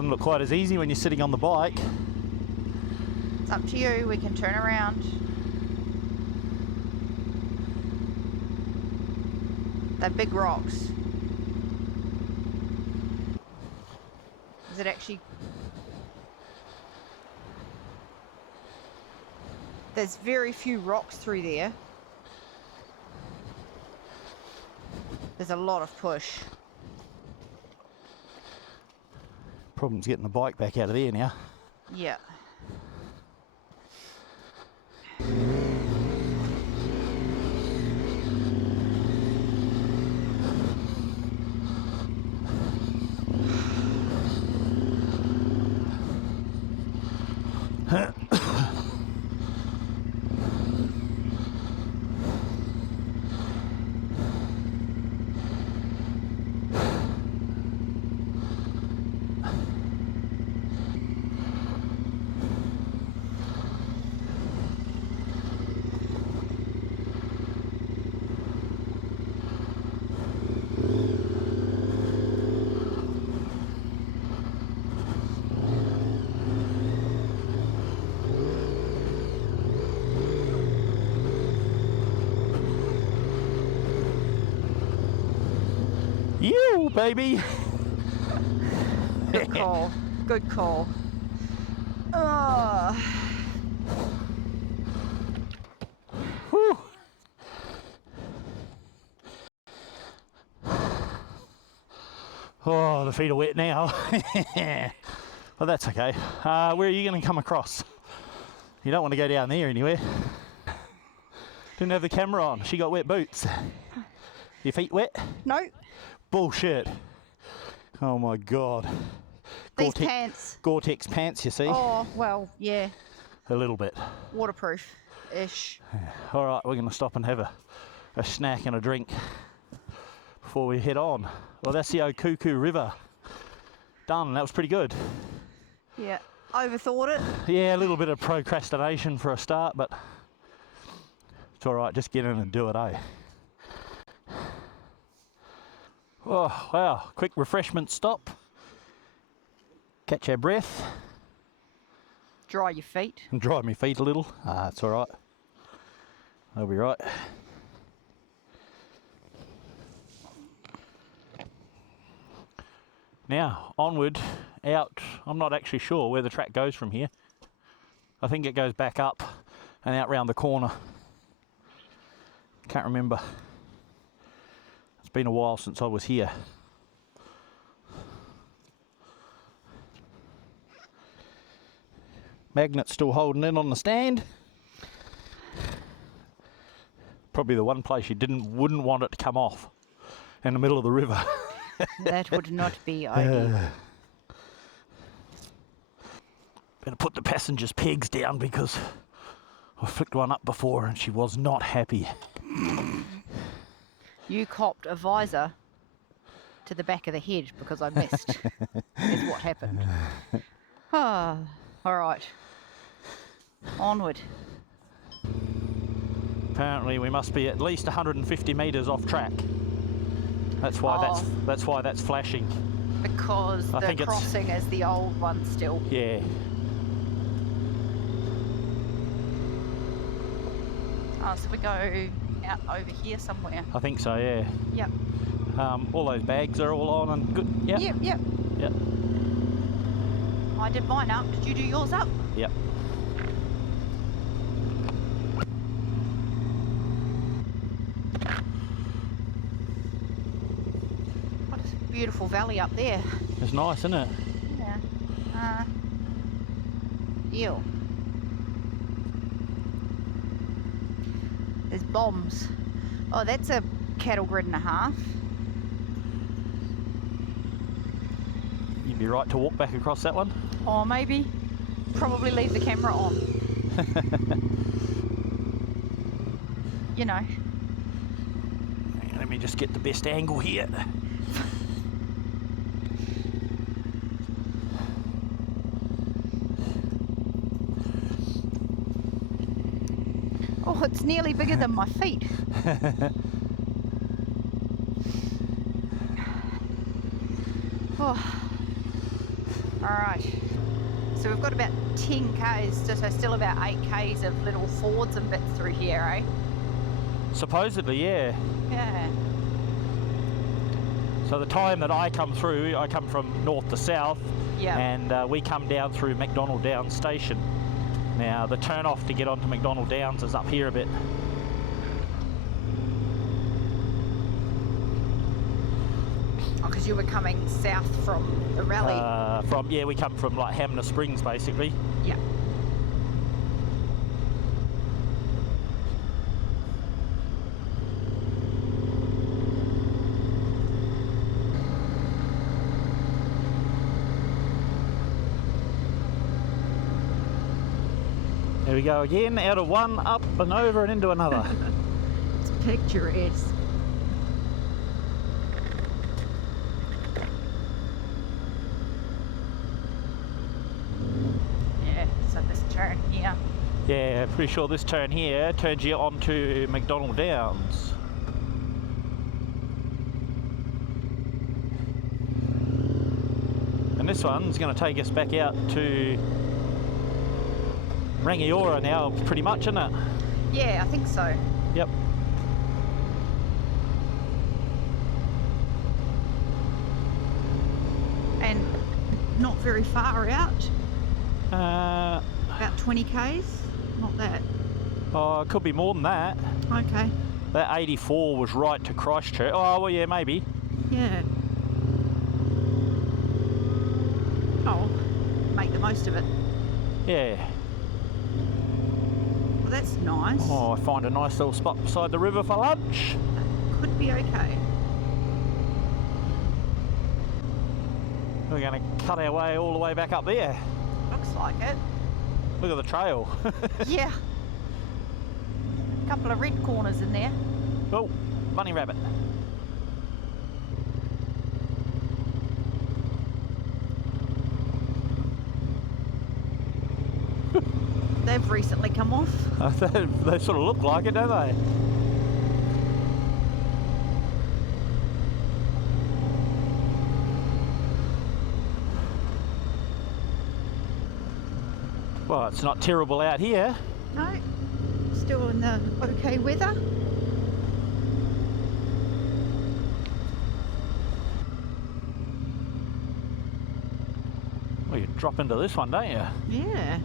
Doesn't look quite as easy when you're sitting on the bike. It's up to you, we can turn around. They're big rocks. Is it actually... There's very few rocks through there. There's a lot of push. Problem's getting the bike back out of there now. Yeah. You, baby! Good call. Good call. Whew. Oh, the feet are wet now. But that's okay. Where are you going to come across? You don't want to go down there anywhere. Didn't have the camera on. She got wet boots. Your feet wet? No. Bullshit. Oh my god. These pants. Gore-Tex pants, you see? Oh, well, yeah. A little bit. Waterproof-ish. All right, we're going to stop and have a snack and a drink before we head on. Well, that's the Okuku River. Done. That was pretty good. Yeah. Overthought it. Yeah, a little bit of procrastination for a start, but it's all right. Just get in and do it, eh? Oh, wow. Quick refreshment stop. Catch our breath. Dry your feet. And dry my feet a little. It's all right. They'll be right. Now, onward, out. I'm not actually sure where the track goes from here. I think it goes back up and out round the corner. Can't remember. It's been a while since I was here. Magnet's still holding in on the stand. Probably the one place you wouldn't want it to come off, in the middle of the river. That would not be ideal. Better put the passenger's pegs down because I flicked one up before and she was not happy. You copped a visor to the back of the head because I missed, is what happened. Ah, all right. Onward. Apparently we must be at least 150 metres off track. That's why that's why that's flashing. Because the crossing is the old one still. Yeah. Oh, so we go out over here somewhere. I think so, yeah. Yep. All those bags are all on and good. Yep. Yep, yep. Yep. I did mine up. Did you do yours up? Yep. What a beautiful valley up there. It's nice, isn't it? Yeah. Ew. There's bombs. Oh, that's a cattle grid and a half. You'd be right to walk back across that one. Or maybe. Probably leave the camera on. You know. Let me just get the best angle here. Oh, it's nearly bigger than my feet. Oh. Alright. So we've got about 10 k's, so still about 8 k's of little fords and bits through here, eh? Supposedly, yeah. Yeah. So the time that I come through, I come from north to south, Yeah. and we come down through McDonald Downs station. Now the turn off to get onto McDonald Downs is up here a bit. Oh, because you were coming south from the rally. Yeah, we come from like Hamner Springs basically. Yeah. There we go again, out of one, up and over and into another. It's picturesque. Yeah, so this turn here. Yeah, pretty sure this turn here turns you onto McDonald Downs. And this one's going to take us back out to Rangiora now, pretty much, isn't it? Yeah, I think so. Yep. And not very far out. Uh, About 20 k's. Not that. oh, it could be more than that. Okay. That 84 was right to Christchurch. Oh, well, yeah, maybe. Yeah. Oh, make the most of it. Yeah. Well, that's nice. Oh, I find a nice little spot beside the river for lunch. Could be okay. We're going to cut our way all the way back up there. Looks like it. Look at the trail. Yeah. Couple of red corners in there. Oh, bunny rabbit. They've recently come off. They sort of look like it, don't they? Well, it's not terrible out here. No. Still in the okay weather. Well, you drop into this one, don't you? Yeah.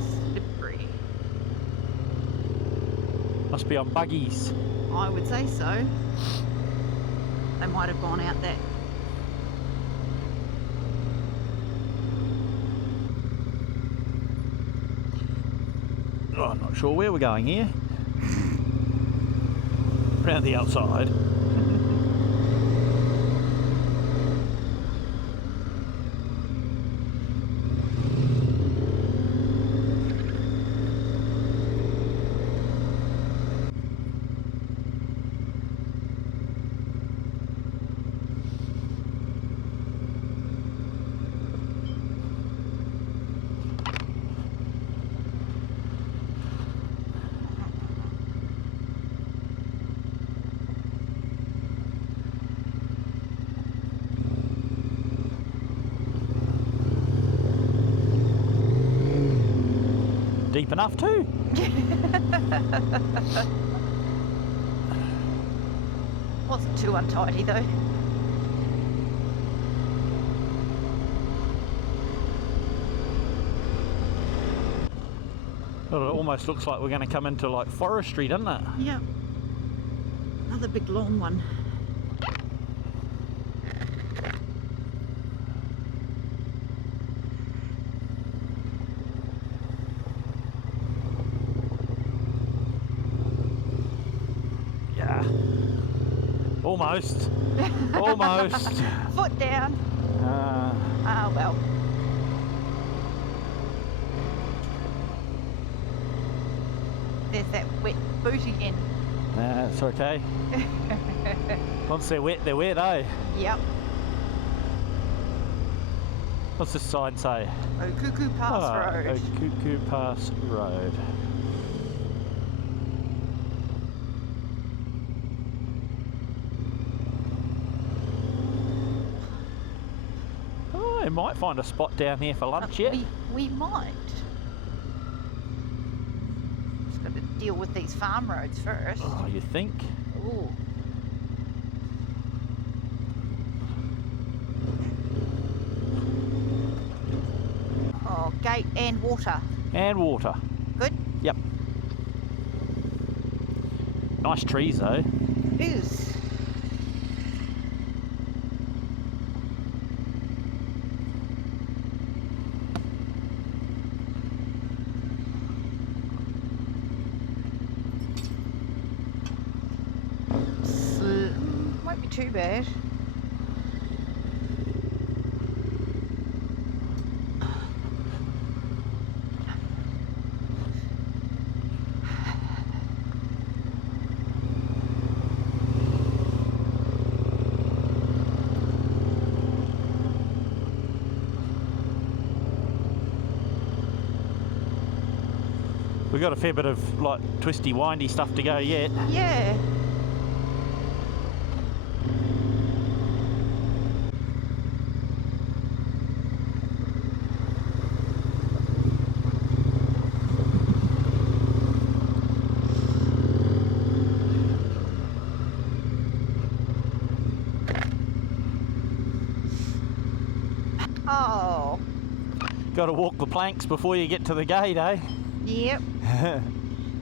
Slippery. Must be on buggies. I would say so. They might have gone out that. Oh, I'm not sure where we're going here. Around the outside. Deep enough too. Wasn't too untidy though. Well, it almost looks like we're going to come into like forestry, doesn't it? Yep. Another big long one. Yeah. Almost. Almost. Foot down. Ah, well. There's that wet boot again. It's okay. Once they're wet, eh? Yep. What's this sign say? Okuku Pass Road. Okuku Pass Road. Oh, I might find a spot down here for lunch yet. We might. Just got to deal with these farm roads first. Oh, you think? Ooh. Oh, gate and water. And water. Good? Yep. Nice trees though. It is. Won't be too bad. We've got a fair bit of like twisty windy stuff to go yet. Yeah. Oh. Got to walk the planks before you get to the gate, eh? Yep.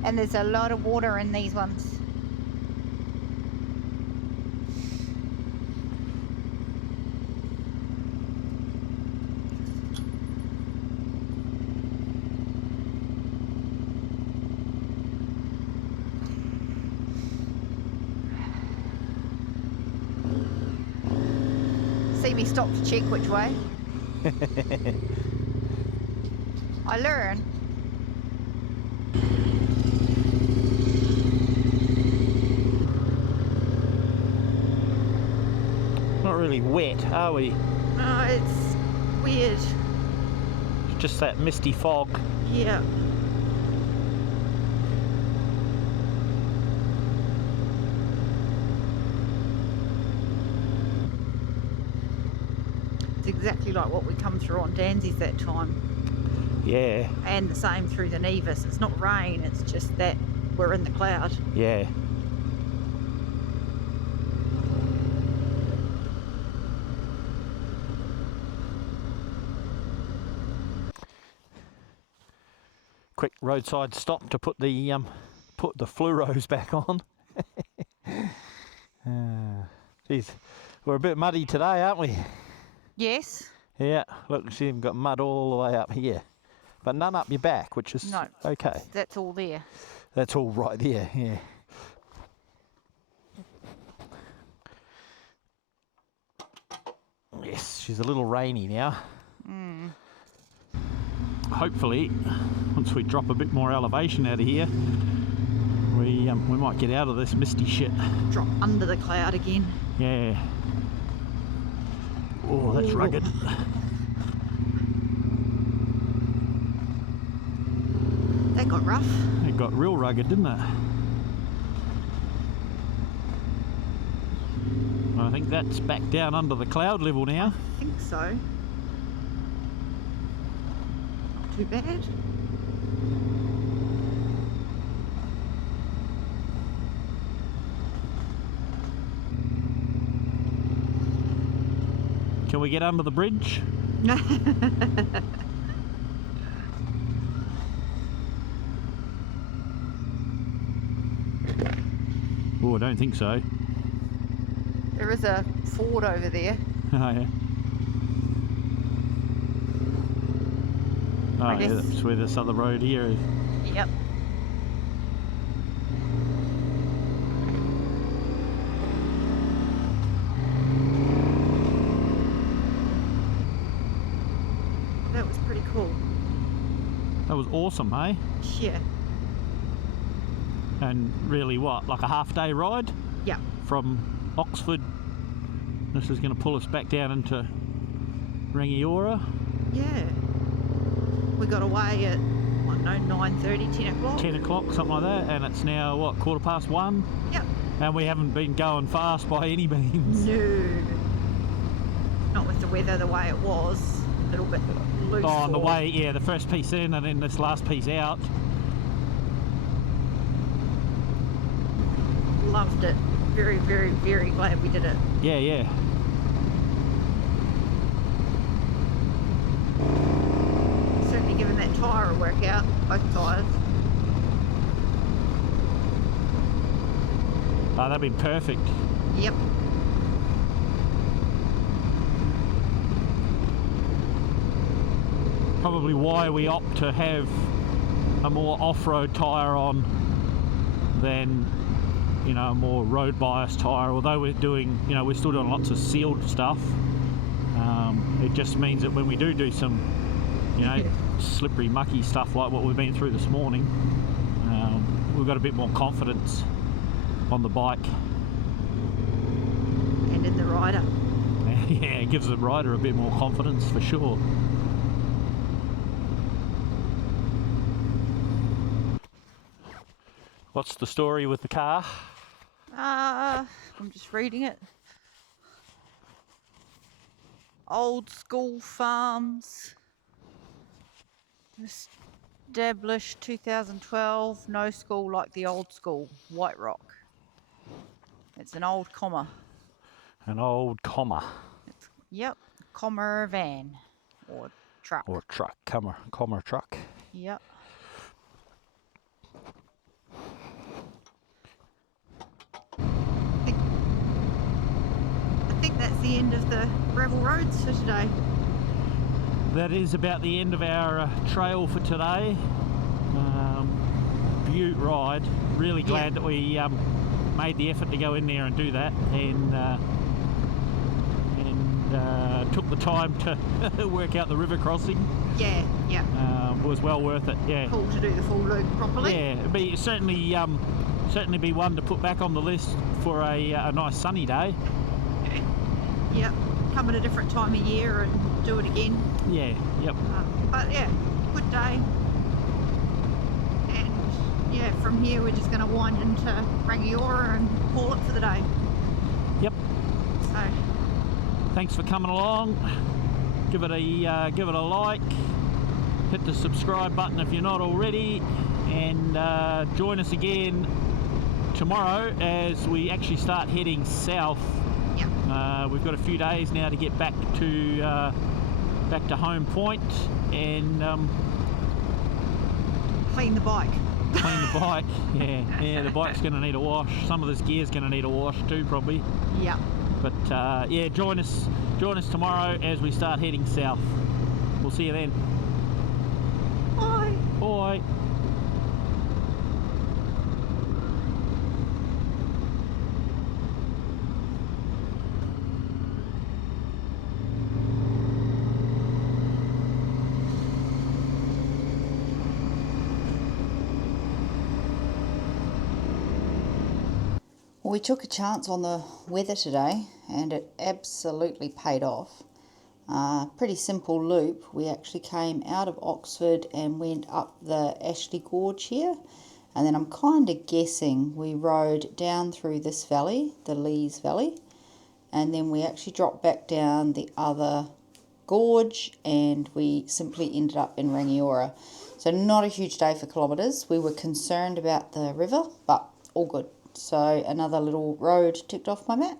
And there's a lot of water in these ones. See me stop to check which way. I learn. Not really wet, are we? Oh, it's weird. Just that misty fog. Yeah. It's exactly like what we come through on Danzies that time. Yeah. And the same through the Nevis. It's not rain, it's just that we're in the cloud. Yeah. Quick roadside stop to put the fluoros back on. Geez, we're a bit muddy today, aren't we? Yes. Yeah, look, see, we've got mud all the way up here, but none up your back, which is No. okay. That's all there. That's all right there, yeah. Yes, she's a little rainy now. Mm. Hopefully, once we drop a bit more elevation out of here, we might get out of this misty shit. Drop under the cloud again. Yeah. Oh, that's rugged. That got rough. It got real rugged, didn't it? I think that's back down under the cloud level now. I think so. Not too bad. Can we get under the bridge? Oh, I don't think so. There is a ford over there. Oh, yeah. Oh, I yeah, guess. that's where this other road here is. Yep. That was pretty cool. That was awesome, hey? Yeah. And really what, like a half-day ride? Yeah. From Oxford. This is going to pull us back down into Rangiora. Yeah. We got away at, I don't know, 9:30, 10 o'clock. 10 o'clock, something like that, and it's now, what, 1:15? Yep. And we haven't been going fast by any means. No. Not with the weather the way it was. A little bit loose. Oh, on the way, yeah, the first piece in and then this last piece out. Loved it. Very, very, very glad we did it. Yeah, yeah. Certainly given that tyre a workout, both tyres. Oh, that'd be perfect. Yep. Probably why we opt to have a more off-road tyre on than, you know, a more road biased tyre. Although we're doing, you know, we're still doing lots of sealed stuff. It just means that when we do some, you know, slippery, mucky stuff like what we've been through this morning, we've got a bit more confidence on the bike. And in the rider. Yeah, it gives the rider a bit more confidence for sure. What's the story with the car? I'm just reading it. Old school farms. Established 2012. No school like the old school. White Rock. It's an old comma. An old comma. Yep. Comma van. Or truck. Or truck. Comma truck. Yep. I think that's the end of the gravel roads for today. That is about the end of our trail for today. Beaut ride. Really glad that we made the effort to go in there and do that, and took the time to work out the river crossing. Yeah, yeah. It was well worth it. Yeah. Cool to do the full loop properly. Yeah, it'd be certainly be one to put back on the list for a nice sunny day. Yep. Come at a different time of year and do it again. Yeah. Yep. But yeah, good day. And yeah, from here we're just going to wind into Rangiora and call it for the day. Yep. So. Thanks for coming along. Give it a like. Hit the subscribe button if you're not already, and join us again tomorrow as we actually start heading south. Yep. We've got a few days now to get back to home point and clean the bike. Clean the bike. Yeah, the bike's going to need a wash. Some of this gear's going to need a wash too, probably. Yeah. But yeah, join us tomorrow as we start heading south. We'll see you then. Bye. Bye. We took a chance on the weather today and it absolutely paid off. Pretty simple loop. We actually came out of Oxford and went up the Ashley Gorge here, and then I'm kind of guessing we rode down through this valley, the Leatt Valley, and then we actually dropped back down the other gorge and we simply ended up in Rangiora. So not a huge day for kilometres. We were concerned about the river, but all good. So another little road ticked off my map.